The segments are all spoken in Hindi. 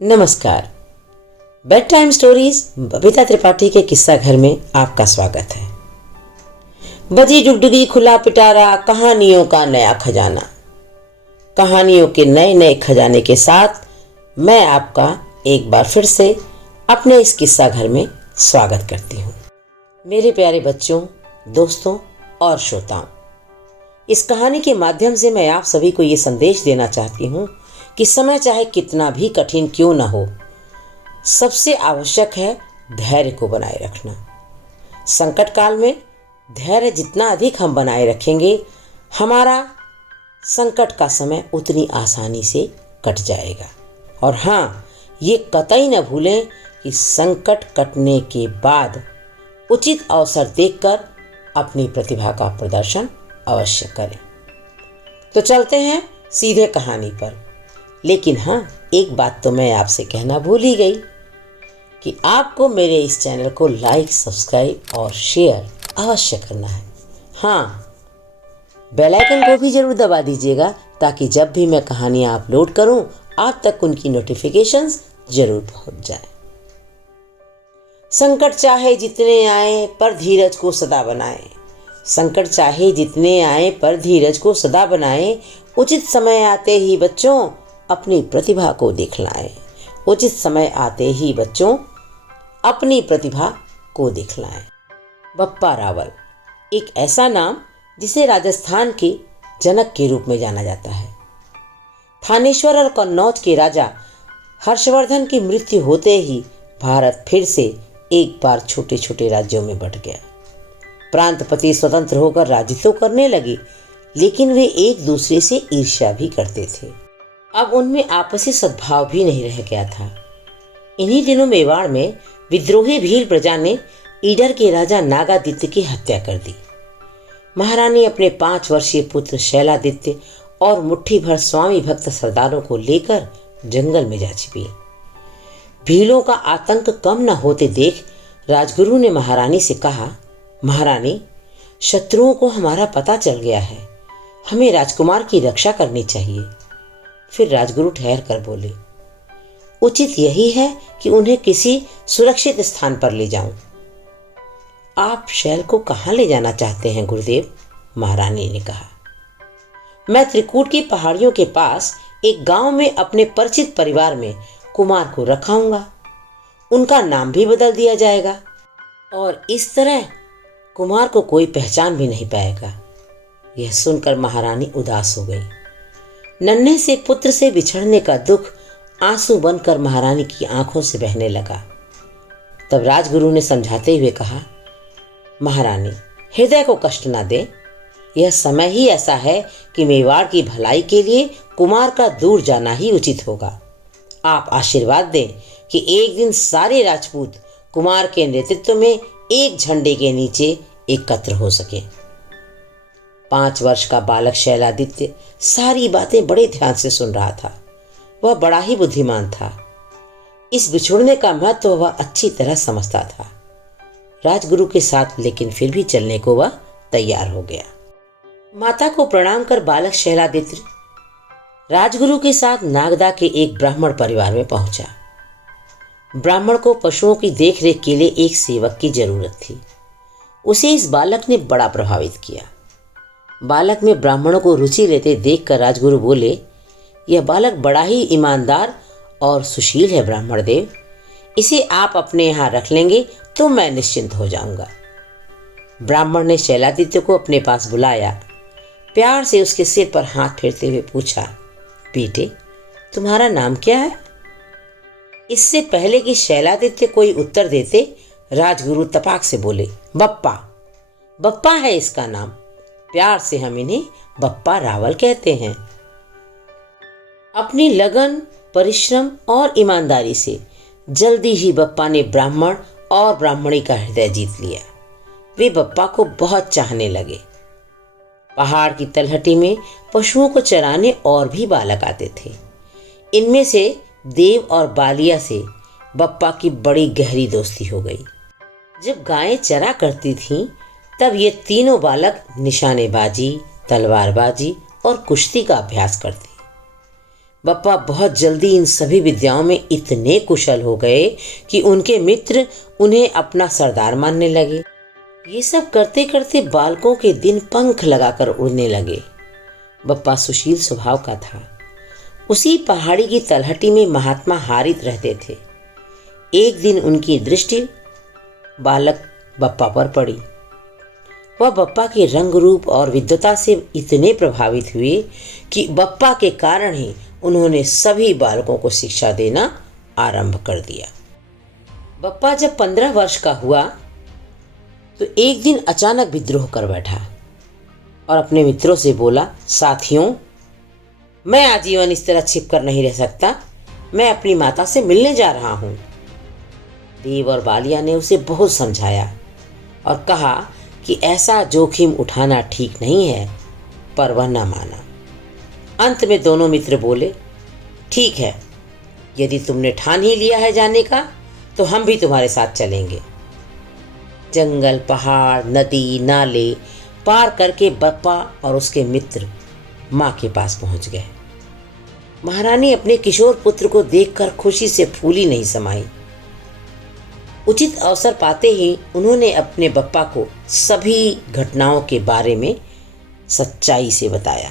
नमस्कार। Bed time stories Babita Tripathi के किस्सा घर में आपका स्वागत है। बजी डुगडुगी खुला पिटारा, कहानियों का नया खजाना। कहानियों के नए नए खजाने के साथ मैं आपका एक बार फिर से अपने इस किस्सा घर में स्वागत करती हूँ। मेरे प्यारे बच्चों, दोस्तों और श्रोताओं, इस कहानी के माध्यम से मैं आप सभी को ये संदेश देना चाहती हूँ कि समय चाहे कितना भी कठिन क्यों ना हो, सबसे आवश्यक है धैर्य को बनाए रखना। संकट काल में धैर्य जितना अधिक हम बनाए रखेंगे, हमारा संकट का समय उतनी आसानी से कट जाएगा। और हाँ, ये कतई न भूलें कि संकट कटने के बाद उचित अवसर देखकर अपनी प्रतिभा का प्रदर्शन अवश्य करें। तो चलते हैं सीधे कहानी पर। लेकिन हाँ, एक बात तो मैं आपसे कहना भूल ही गई कि आपको मेरे इस चैनल को लाइक, सब्सक्राइब और शेयर अवश्य करना है। हाँ, बेल आइकन को भी जरूर दबा दीजिएगा ताकि जब भी मैं कहानियाँ अपलोड करूँ आप तक उनकी नोटिफिकेशंस जरूर पहुँच जाए। संकट चाहे जितने आए पर धीरज को सदा बनाए। संकट चाहे जितने आए पर धीरज को सदा बनाए। उचित समय आते ही बच्चों अपनी प्रतिभा को दिखलाएं। उचित समय आते ही बच्चों अपनी प्रतिभा को दिखलाएं। बप्पा रावल एक ऐसा नाम जिसे राजस्थान के जनक के रूप में जाना जाता है। थानेश्वर और कन्नौज के राजा हर्षवर्धन की मृत्यु होते ही भारत फिर से एक बार छोटे छोटे राज्यों में बंट गया। प्रांतपति स्वतंत्र होकर राज्य तो करने लगे, लेकिन वे एक दूसरे से ईर्ष्या भी करते थे। अब उनमें आपसी सद्भाव भी नहीं रह गया था। इन्हीं दिनों मेवाड़ में विद्रोही भील प्रजा ने ईडर के राजा नागादित्य की हत्या कर दी। महारानी अपने 5 वर्षीय पुत्र शैलादित्य और मुट्ठी भर स्वामी भक्त सरदारों को लेकर जंगल में जा छिपी। भीलों का आतंक कम न होते देख राजगुरु ने महारानी से कहा, महारानी, शत्रुओं को हमारा पता चल गया है, हमें राजकुमार की रक्षा करनी चाहिए। फिर राजगुरु ठहर कर बोले, उचित यही है कि उन्हें किसी सुरक्षित स्थान पर ले जाऊं। आप शैल को कहाँ ले जाना चाहते हैं गुरुदेव? महारानी ने कहा, मैं त्रिकूट की पहाड़ियों के पास एक गांव में अपने परिचित परिवार में कुमार को रखाऊंगा। उनका नाम भी बदल दिया जाएगा और इस तरह कुमार को कोई पहचान भी नहीं पाएगा। यह सुनकर महारानी उदास हो गई। नन्हे से पुत्र से बिछड़ने का दुख आंसू बनकर महारानी की आंखों से बहने लगा। तब राजगुरु ने समझाते हुए कहा, महारानी, हृदय को कष्ट ना दे। यह समय ही ऐसा है कि मेवाड़ की भलाई के लिए कुमार का दूर जाना ही उचित होगा। आप आशीर्वाद दें कि एक दिन सारे राजपूत कुमार के नेतृत्व में एक झंडे के नीचे एकत्र हो सके। 5 वर्ष का बालक शैलादित्य सारी बातें बड़े ध्यान से सुन रहा था। वह बड़ा ही बुद्धिमान था। इस बिछुड़ने का महत्व वह अच्छी तरह समझता था। राजगुरु के साथ लेकिन फिर भी चलने को वह तैयार हो गया। माता को प्रणाम कर बालक शैलादित्य राजगुरु के साथ नागदा के एक ब्राह्मण परिवार में पहुंचा। ब्राह्मण को पशुओं की देखरेख के लिए एक सेवक की जरूरत थी। उसे इस बालक ने बड़ा प्रभावित किया। बालक में ब्राह्मणों को रुचि लेते देखकर राजगुरु बोले, यह बालक बड़ा ही ईमानदार और सुशील है ब्राह्मण देव। इसे आप अपने यहाँ रख लेंगे तो मैं निश्चिंत हो जाऊंगा। ब्राह्मण ने शैलादित्य को अपने पास बुलाया। प्यार से उसके सिर पर हाथ फेरते हुए पूछा, बेटे, तुम्हारा नाम क्या है? इससे पहले कि शैलादित्य कोई उत्तर देते, राजगुरु तपाक से बोले, बप्पा। बप्पा है इसका नाम। प्यार से हम इन्हें बप्पा रावल कहते हैं। अपनी लगन, परिश्रम और ईमानदारी से जल्दी ही बप्पा ने ब्राह्मण और ब्राह्मणी का हृदय जीत लिया। वे बप्पा को बहुत चाहने लगे। पहाड़ की तलहटी में पशुओं को चराने और भी बालक आते थे। इनमें से देव और बालिया से बप्पा की बड़ी गहरी दोस्ती हो गई। जब गायें चरा करती थीं, तब ये तीनों बालक निशानेबाजी, तलवारबाजी और कुश्ती का अभ्यास करते। बप्पा बहुत जल्दी इन सभी विद्याओं में इतने कुशल हो गए कि उनके मित्र उन्हें अपना सरदार मानने लगे। ये सब करते करते बालकों के दिन पंख लगाकर उड़ने लगे। बप्पा सुशील स्वभाव का था। उसी पहाड़ी की तलहटी में महात्मा हारित रहते थे। एक दिन उनकी दृष्टि बालक बप्पा पर पड़ी। वह बप्पा के रंग रूप और विद्वता से इतने प्रभावित हुए कि बप्पा के कारण ही उन्होंने सभी बालकों को शिक्षा देना आरंभ कर दिया। बप्पा जब 15 वर्ष का हुआ तो एक दिन अचानक विद्रोह कर बैठा और अपने मित्रों से बोला, साथियों, मैं आजीवन इस तरह छिप कर नहीं रह सकता। मैं अपनी माता से मिलने जा रहा हूँ। देव और बालिया ने उसे बहुत समझाया और कहा कि ऐसा जोखिम उठाना ठीक नहीं है, पर वह न माना। अंत में दोनों मित्र बोले, ठीक है, यदि तुमने ठान ही लिया है जाने का तो हम भी तुम्हारे साथ चलेंगे। जंगल, पहाड़, नदी, नाले पार करके बप्पा और उसके मित्र माँ के पास पहुंच गए। महारानी अपने किशोर पुत्र को देखकर खुशी से फूली नहीं समाई। उचित अवसर पाते ही उन्होंने अपने बप्पा को सभी घटनाओं के बारे में सच्चाई से बताया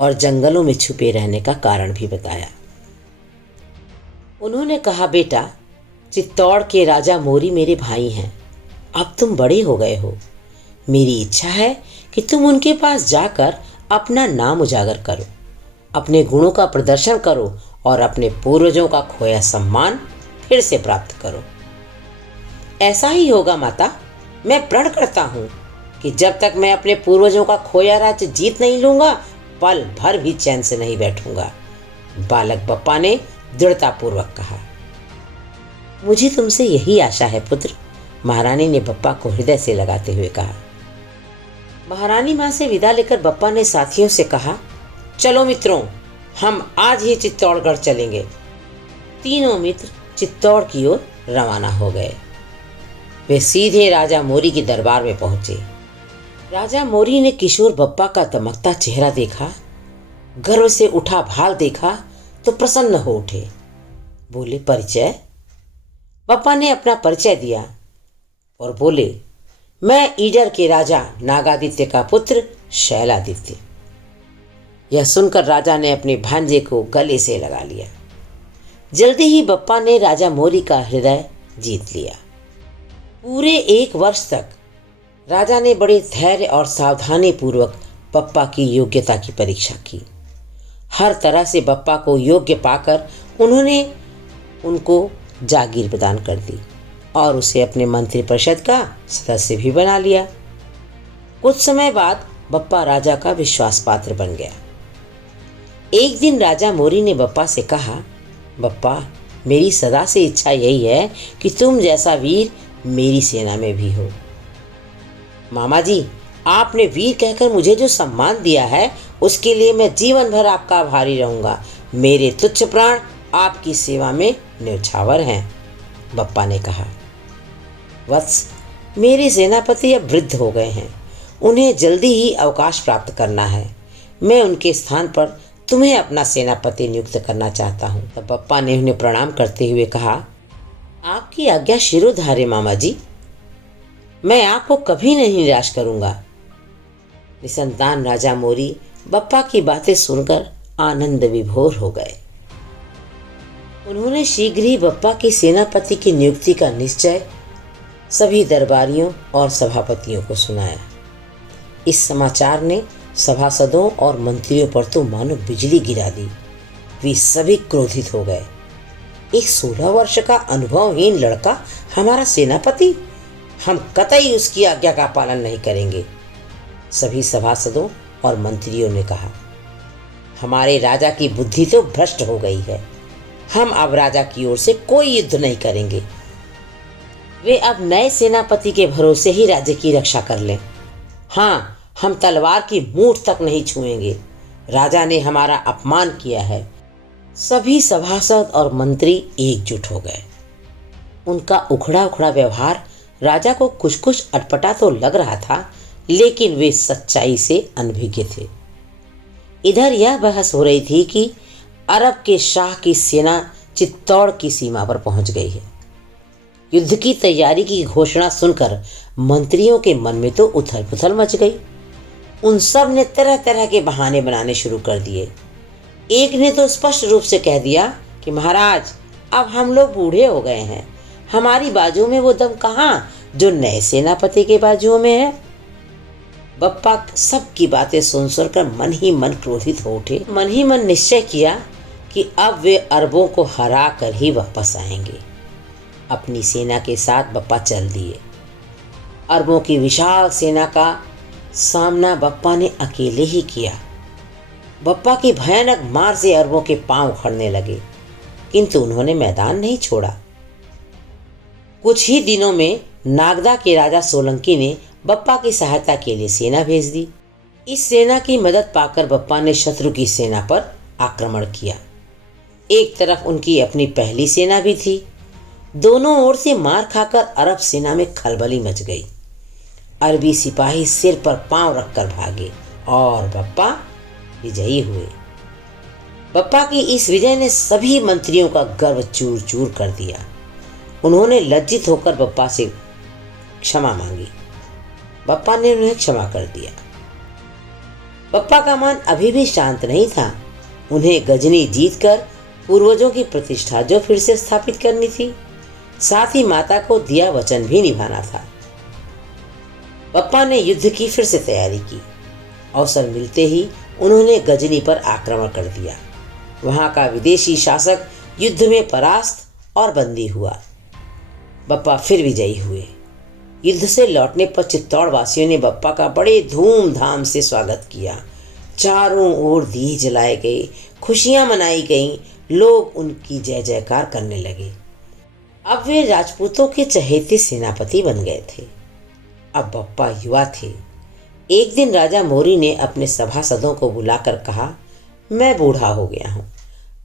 और जंगलों में छुपे रहने का कारण भी बताया। उन्होंने कहा, बेटा, चित्तौड़ के राजा मोरी मेरे भाई हैं। अब तुम बड़े हो गए हो। मेरी इच्छा है कि तुम उनके पास जाकर अपना नाम उजागर करो, अपने गुणों का प्रदर्शन करो और अपने पूर्वजों का खोया सम्मान फिर से प्राप्त करो। ऐसा ही होगा माता। मैं प्रण करता हूँ कि जब तक मैं अपने पूर्वजों का खोया राज्य जीत नहीं लूँगा, पल भर भी चैन से नहीं बैठूंगा, बालक बप्पा ने दृढ़तापूर्वक कहा। मुझे तुमसे यही आशा है पुत्र, महारानी ने बप्पा को हृदय से लगाते हुए कहा। महारानी माँ से विदा लेकर बप्पा ने साथियों से कहा, चलो मित्रों, हम आज ही चित्तौड़गढ़ चलेंगे। तीनों मित्र चित्तौड़ की ओर रवाना हो गए। वे सीधे राजा मोरी के दरबार में पहुंचे। राजा मोरी ने किशोर बप्पा का दमकता चेहरा देखा, गर्व से उठा भाल देखा तो प्रसन्न हो उठे। बोले, परिचय? बप्पा ने अपना परिचय दिया और बोले, मैं ईडर के राजा नागादित्य का पुत्र शैलादित्य। यह सुनकर राजा ने अपने भांजे को गले से लगा लिया। जल्दी ही बप्पा ने राजा मोरी का हृदय जीत लिया। पूरे 1 वर्ष तक राजा ने बड़े धैर्य और सावधानी पूर्वक बप्पा की योग्यता की परीक्षा की। हर तरह से बप्पा को योग्य पाकर उन्होंने उनको जागीर प्रदान कर दी और उसे अपने मंत्रिपरिषद का सदस्य भी बना लिया। कुछ समय बाद बप्पा राजा का विश्वास पात्र बन गया। एक दिन राजा मोरी ने बप्पा से कहा, बप्पा, मेरी सदा से इच्छा यही है कि तुम जैसा वीर मेरी सेना में भी हो। मामा जी, आपने वीर कहकर मुझे जो सम्मान दिया है उसके लिए मैं जीवन भर आपका आभारी रहूंगा। मेरे तुच्छ प्राण आपकी सेवा में न्यौछावर हैं, बप्पा ने कहा। वत्स, मेरे सेनापति अब वृद्ध हो गए हैं। उन्हें जल्दी ही अवकाश प्राप्त करना है। मैं उनके स्थान पर तुम्हें अपना सेनापति नियुक्त करना चाहता हूँ। तब बप्पा ने उन्हें प्रणाम करते हुए कहा, आपकी आज्ञा शिरोधार्य मामा जी। मैं आपको कभी नहीं निराश करूंगा। निसंतान राजा मोरी बप्पा की बातें सुनकर आनंद विभोर हो गए। उन्होंने शीघ्र ही बप्पा की सेनापति की नियुक्ति का निश्चय सभी दरबारियों और सभापतियों को सुनाया। इस समाचार ने सभासदों और मंत्रियों पर तो मानो बिजली गिरा दी। वे सभी क्रोधित हो गए। एक 16 वर्ष का अनुभवहीन लड़का हमारा सेनापति? हम कतई उसकी आज्ञा का पालन नहीं करेंगे। सभी सभासदों और मंत्रियों ने कहा, हमारे राजा की बुद्धि तो भ्रष्ट हो गई है। हम अब राजा की ओर से कोई युद्ध नहीं करेंगे। वे अब नए सेनापति के भरोसे ही राज्य की रक्षा कर लें। हाँ, हम तलवार की मूठ तक नहीं छुएंगे। राजा ने हमारा अपमान किया है। सभी सभासद और मंत्री एकजुट हो गए। उनका उखड़ा उखड़ा व्यवहार राजा को कुछ कुछ अटपटा तो लग रहा था, लेकिन वे सच्चाई से अनभिज्ञ थे। इधर यह बहस हो रही थी कि अरब के शाह की सेना चित्तौड़ की सीमा पर पहुंच गई है। युद्ध की तैयारी की घोषणा सुनकर मंत्रियों के मन में तो उथल पुथल मच गई। उन सब ने तरह तरह के बहाने बनाने शुरू कर दिए। एक ने तो स्पष्ट रूप से कह दिया कि महाराज, अब हम लोग बूढ़े हो गए हैं, हमारी बाजुओं में वो दम कहाँ जो नए सेनापति के बाजुओं में है। बप्पा सबकी बातें सुन सुनकर मन ही मन क्रोधित हो उठे। मन ही मन निश्चय किया कि अब वे अरबों को हरा कर ही वापस आएंगे। अपनी सेना के साथ बप्पा चल दिए। अरबों की विशाल सेना का सामना बप्पा ने अकेले ही किया। बप्पा की भयानक मार से अरबों के पांव उखड़ने लगे, किंतु उन्होंने मैदान नहीं छोड़ा। कुछ ही दिनों में नागदा के राजा सोलंकी ने बप्पा की सहायता के लिए सेना भेज दी। इस सेना की मदद पाकर बप्पा ने शत्रु की सेना पर आक्रमण किया। एक तरफ उनकी अपनी पहली सेना भी थी। दोनों ओर से मार खाकर अरब सेना में खलबली मच गई। अरबी सिपाही सिर पर पांव रखकर भागे और बप्पा विजयी हुए। बप्पा की इस विजय ने सभी मंत्रियों का गर्व चूर चूर कर दिया। उन्होंने लज्जित होकर बप्पा से क्षमा मांगी। बप्पा ने उन्हें क्षमा कर दिया। बप्पा का मन अभी भी शांत नहीं था। उन्हें गजनी जीतकर पूर्वजों की प्रतिष्ठा जो फिर से स्थापित करनी थी, साथ ही माता को दिया वचन भी निभाना था। बप्पा ने युद्ध की फिर से तैयारी की। अवसर मिलते ही उन्होंने गजनी पर आक्रमण कर दिया। वहां का विदेशी शासक युद्ध में परास्त और बंदी हुआ। बप्पा फिर विजयी हुए। युद्ध से लौटने पर चित्तौड़ वासियों ने बप्पा का बड़े धूमधाम से स्वागत किया। चारों ओर दिए जलाए गए, खुशियां मनाई गईं, लोग उनकी जय जयकार करने लगे। अब वे राजपूतों के चहेते सेनापति बन गए थे। अब बप्पा युवा थे। एक दिन राजा मोरी ने अपने सभासदों को बुलाकर कहा, मैं बूढ़ा हो गया हूँ,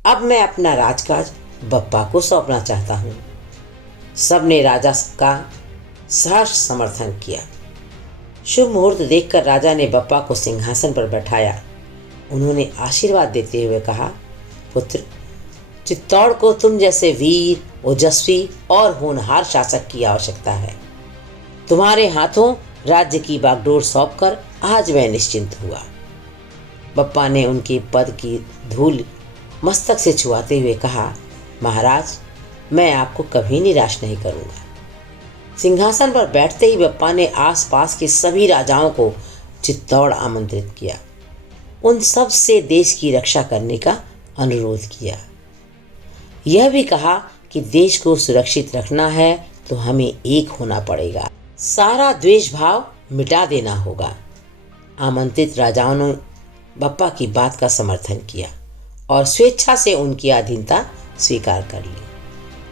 अब मैं अपना राजकाज बप्पा को सौंपना चाहता हूँ। सबने राजा का सहर्ष समर्थन किया। शुभ मुहूर्त देखकर राजा ने बप्पा को सिंहासन पर बैठाया। उन्होंने आशीर्वाद देते हुए कहा, पुत्र, चित्तौड़ को तुम जैसे वीर, ओजस्वी और होनहार शासक की आवश्यकता है। तुम्हारे हाथों राज्य की बागडोर सौंपकर आज मैं निश्चिंत हुआ। बप्पा ने उनके पद की धूल मस्तक से छुआते हुए कहा, महाराज, मैं आपको कभी निराश नहीं करूंगा। सिंहासन पर बैठते ही बप्पा ने आसपास के सभी राजाओं को चित्तौड़ आमंत्रित किया। उन सब से देश की रक्षा करने का अनुरोध किया। यह भी कहा कि देश को सुरक्षित रखना है तो हमें एक होना पड़ेगा, सारा द्वेष भाव मिटा देना होगा। आमंत्रित राजाओं ने बप्पा की बात का समर्थन किया और स्वेच्छा से उनकी अधीनता स्वीकार कर ली।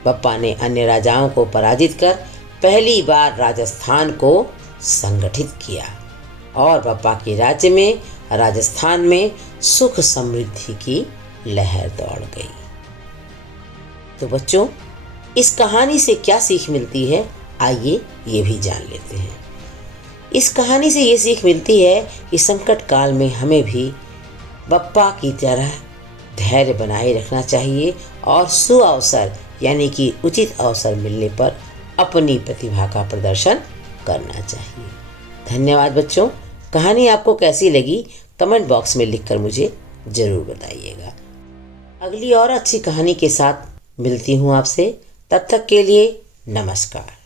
बप्पा ने अन्य राजाओं को पराजित कर पहली बार राजस्थान को संगठित किया और बप्पा के राज्य में, राजस्थान में सुख समृद्धि की लहर दौड़ गई। तो बच्चों, इस कहानी से क्या सीख मिलती है, आइए ये भी जान लेते हैं। इस कहानी से ये सीख मिलती है कि संकट काल में हमें भी बप्पा की तरह धैर्य बनाए रखना चाहिए और सुअवसर यानी कि उचित अवसर मिलने पर अपनी प्रतिभा का प्रदर्शन करना चाहिए। धन्यवाद बच्चों। कहानी आपको कैसी लगी कमेंट बॉक्स में लिखकर मुझे ज़रूर बताइएगा। अगली और अच्छी कहानी के साथ मिलती हूँ आपसे। तब तक के लिए नमस्कार।